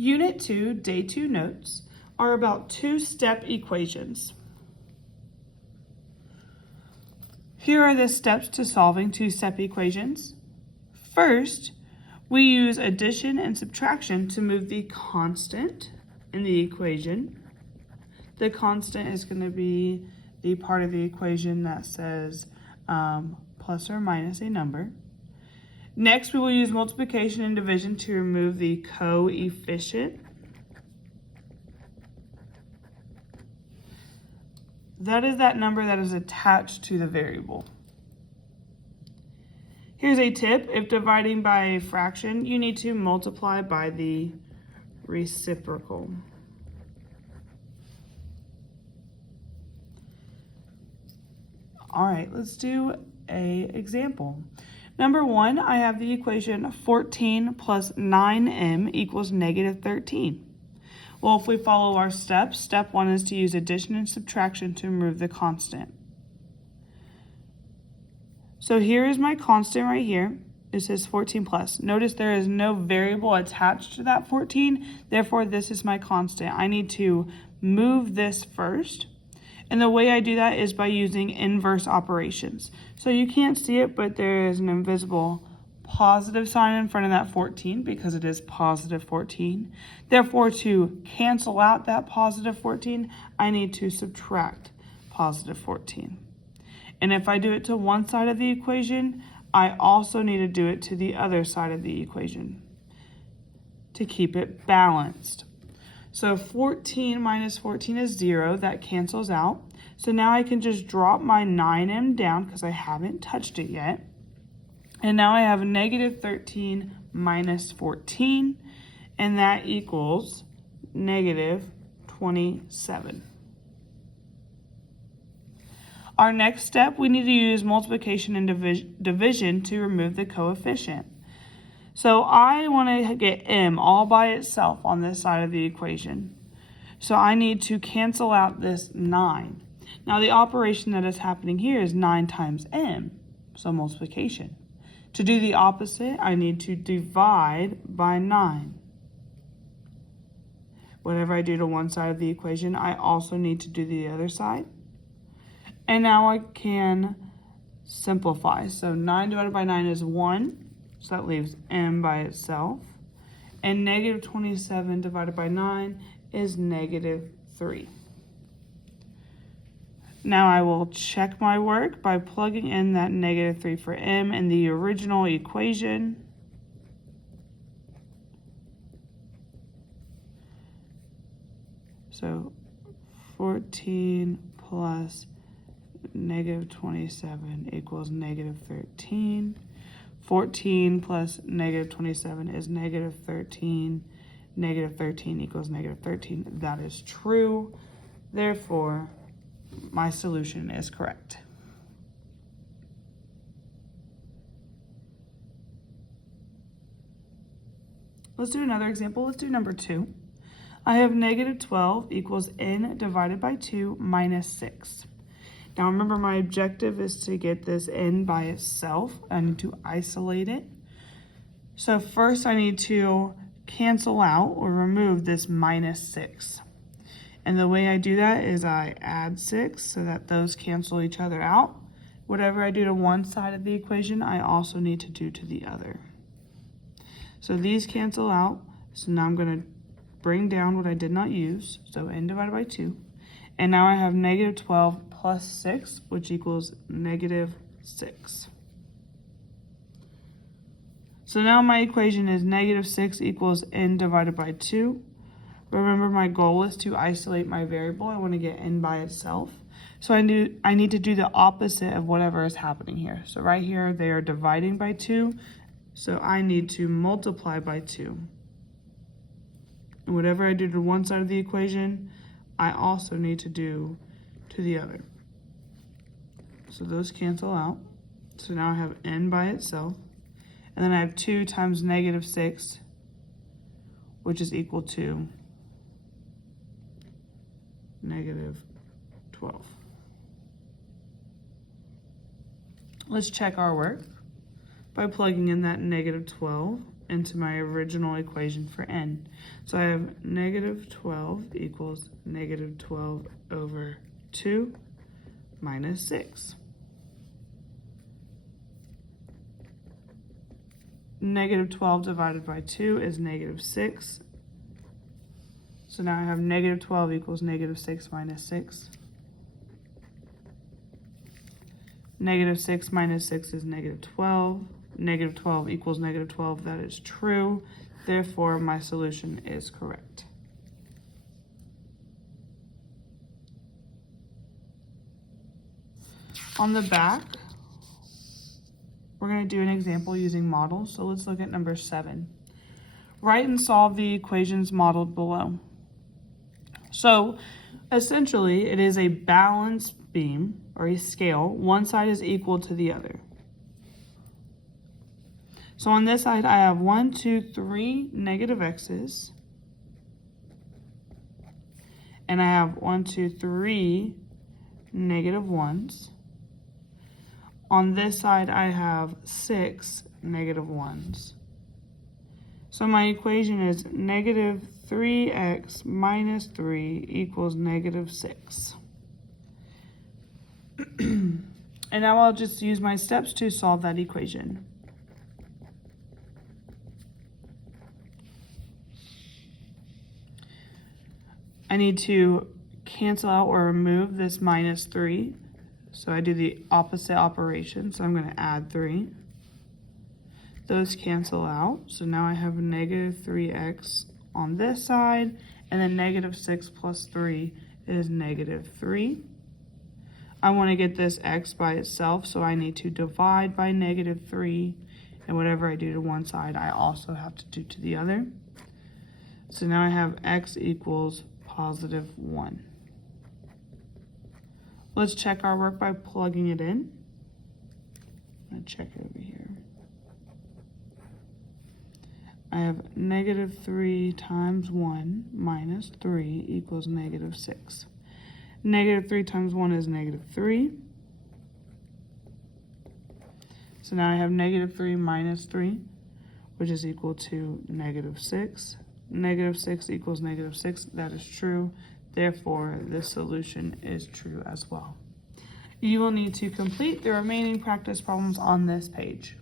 Unit 2, Day 2 notes are about two-step equations. Here are the steps to solving two-step equations. First, we use addition and subtraction to move the constant in the equation. The constant is going to be the part of the equation that says plus or minus a number. Next, we will use multiplication and division to remove the coefficient. That is that number that is attached to the variable. Here's a tip. If dividing by a fraction, you need to multiply by the reciprocal. All right, let's do an example. Number 1, I have the equation 14 plus 9m equals negative 13. Well, if we follow our steps, step 1 is to use addition and subtraction to remove the constant. So here is my constant right here. It says 14 plus. Notice there is no variable attached to that 14. Therefore, this is my constant. I need to move this first. And the way I do that is by using inverse operations. So you can't see it, but there is an invisible positive sign in front of that 14 because it is positive 14. Therefore, to cancel out that positive 14, I need to subtract positive 14. And if I do it to one side of the equation, I also need to do it to the other side of the equation to keep it balanced. So 14 minus 14 is 0. That cancels out. So now I can just drop my 9m down because I haven't touched it yet. And now I have negative 13 minus 14, and that equals negative 27. Our next step, we need to use multiplication and division to remove the coefficient. So I want to get m all by itself on this side of the equation. So I need to cancel out this 9. Now the operation that is happening here is 9 times m, so multiplication. To do the opposite, I need to divide by 9. Whatever I do to one side of the equation, I also need to do the other side. And now I can simplify. So 9 divided by 9 is 1. So that leaves m by itself. And negative 27 divided by 9 is negative 3. Now I will check my work by plugging in that negative 3 for m in the original equation. So 14 plus negative 27 equals negative 13. 14 plus negative 27 is negative 13. Negative 13 equals negative 13. That is true. Therefore, my solution is correct. Let's do another example. Let's do number 2. I have negative 12 equals n divided by 2 minus 6. Now remember, my objective is to get this n by itself. I need to isolate it. So first I need to cancel out or remove this minus 6. And the way I do that is I add 6 so that those cancel each other out. Whatever I do to one side of the equation, I also need to do to the other. So these cancel out. So now I'm going to bring down what I did not use. So n divided by 2. And now I have negative 12 plus 6, which equals negative 6. So now my equation is negative 6 equals n divided by 2. Remember, my goal is to isolate my variable. I want to get n by itself. So I need to do the opposite of whatever is happening here. So right here, they are dividing by 2. So I need to multiply by 2. And whatever I do to one side of the equation, I also need to do to the other. So those cancel out. So now I have n by itself. And then I have 2 times negative 6, which is equal to negative 12. Let's check our work by plugging in that negative 12 into my original equation for n. So I have negative 12 equals negative 12 over 2 minus 6. Negative 12 divided by 2 is negative 6. So now I have negative 12 equals negative 6 minus 6. Negative 6 minus 6 is negative 12. Negative 12 equals negative 12. That is true. Therefore, my solution is correct. On the back, we're going to do an example using models. So let's look at number 7. Write and solve the equations modeled below. So essentially, it is a balance beam or a scale. One side is equal to the other. So on this side, I have 1, 2, 3 negative x's. And I have 1, 2, 3 negative 1s. On this side, I have 6 negative 1s. So my equation is negative 3x minus 3 equals negative 6. And now I'll just use my steps to solve that equation. I need to cancel out or remove this minus 3. So I do the opposite operation. So I'm going to add 3. Those cancel out. So now I have negative 3x on this side. And then negative 6 plus 3 is negative 3. I want to get this x by itself. So I need to divide by negative 3. And whatever I do to one side, I also have to do to the other. So now I have x equals positive 1. Let's check our work by plugging it in. I'm going to check it over here. I have negative 3 times 1 minus 3 equals negative 6. Negative 3 times 1 is negative 3. So now I have negative 3 minus 3, which is equal to negative 6. Negative 6 equals negative 6. That is true. Therefore, this solution is true as well. You will need to complete the remaining practice problems on this page.